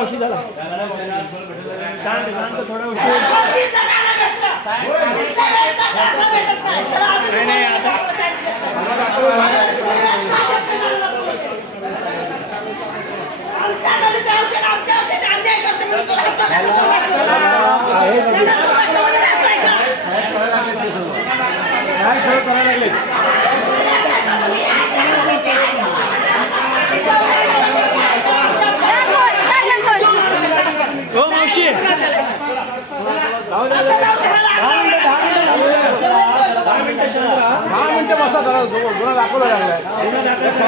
हो मावशी झाला शांत शांत थोडा उशीर नाही नाही आता आहे बाकी. काय खेळ करायला लागले मावशी. दहा मिनिटं, बसा जरा गुन्हा दाखवला.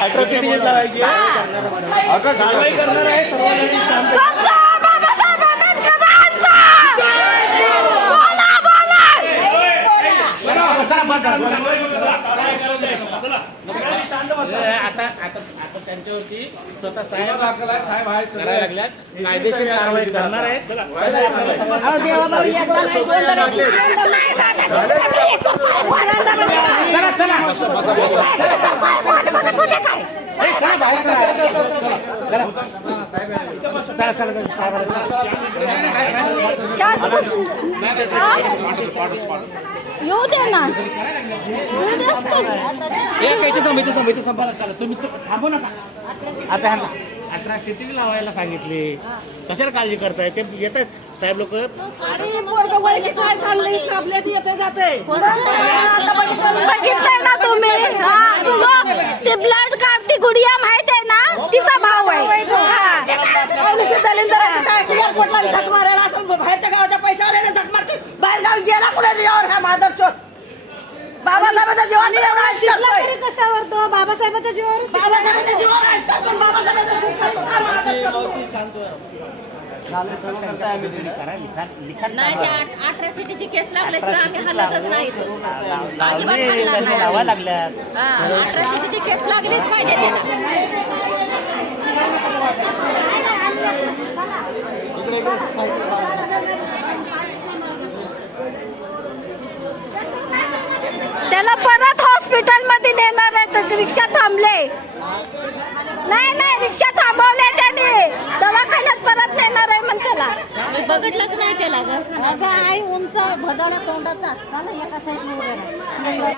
अॅट्रॉसिटीज लावायची आता कारवाई करणार आहे सर्वांनी शांत आता आता आता त्यांच्यावरती स्वतः साहेब करायला लागल्यात. कायदेशीर कारवाई करणार आहेत. येऊ दे ना तुम्ही तो- थांबू नका. आता ह्यांना अठरा सिटी लावायला सांगितले. कशाला काळजी करताय? ते येत आहेत. साहेब लोक. बघितलंय ना तुम्ही. हा, ते ब्लड कार्ड ती गुडिया माहीत आहे ना? तिचा हा. झक मारायला असं बाहेरच्या गावाच्या पैशावर झक मारते. बाहेर गावी गेला कुणाच्या जीवावर हा माधवचोत बाबासाहेबांच्या जीवावर कशावर तो? बाबासाहेबांच्या जीवावर बाबासाहेबांच्या जीवावर असतात पण बाबासाहेबांचा खूप खातो का माधवचोत? करा लिखाण लिखाण नाही चालू ते आहे. आठ- अठरा सिटीची केस लागल्याशिवाय आम्ही हलतच नाही. हा, केस लागलीच पाहिजे त्याला त्याला परत हॉस्पिटलमध्ये नेणार आहे तर रिक्षा थांबले. नाही नाही रिक्षा थांबवले त्याने. दवाखान्यात परत नेणार आहे म्हण त्याला. मी बघितलंच नाही त्याला आई उंच भदाड्या तोंडाचा एका साईड